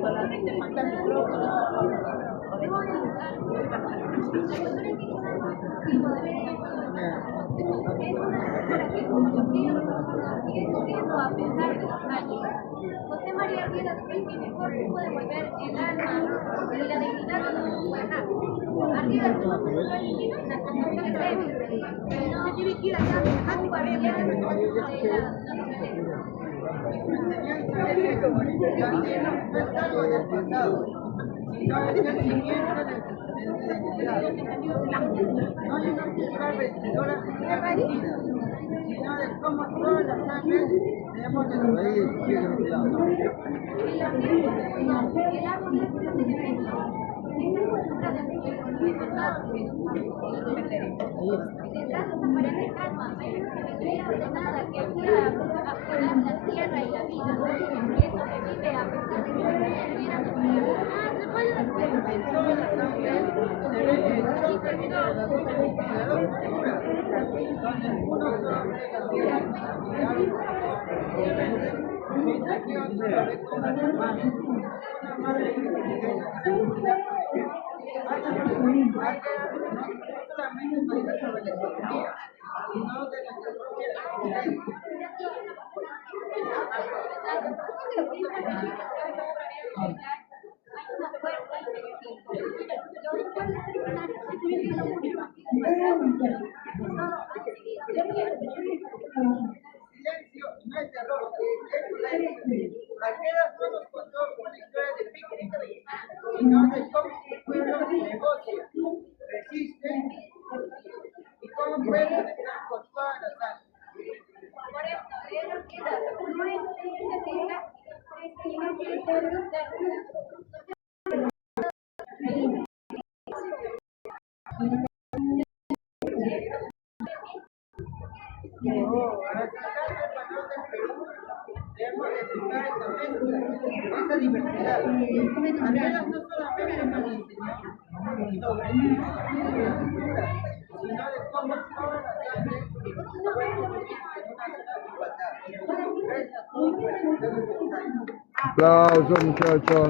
Solamente falta el micrófono. José María Riera dice que mejor pudo devolver el alma y la dignidad de los guaraná. Arriba el mundo, la constitución previa. No tiene que ir allá a un guardián de la No es el cimiento del no es una cultura vencedora de vencida, sino de cómo toda la sangre debemos de lograr el aparente calma, hay una sabiduría ordenada que ayuda a cuidar la tierra y la vida, que sobrevive a pesar de que la vida silencio no es terror, es silencio. Aquellas no nos contó una historia de picnic, sino de cómo un pueblo negocia, resiste y cómo puede conectar con toda la sangre. Por eso, él queda, no es Para sacar el valor del Perú, debemos detectar esa mezcla, esa diversidad. Aquellas no solamente nos enseñó sobre la cultura, sino de cómo toda la sangre puede vivir en una ciudad igualdad. Gracias a todos por escuchar el mensaje. Aplausos, muchachos.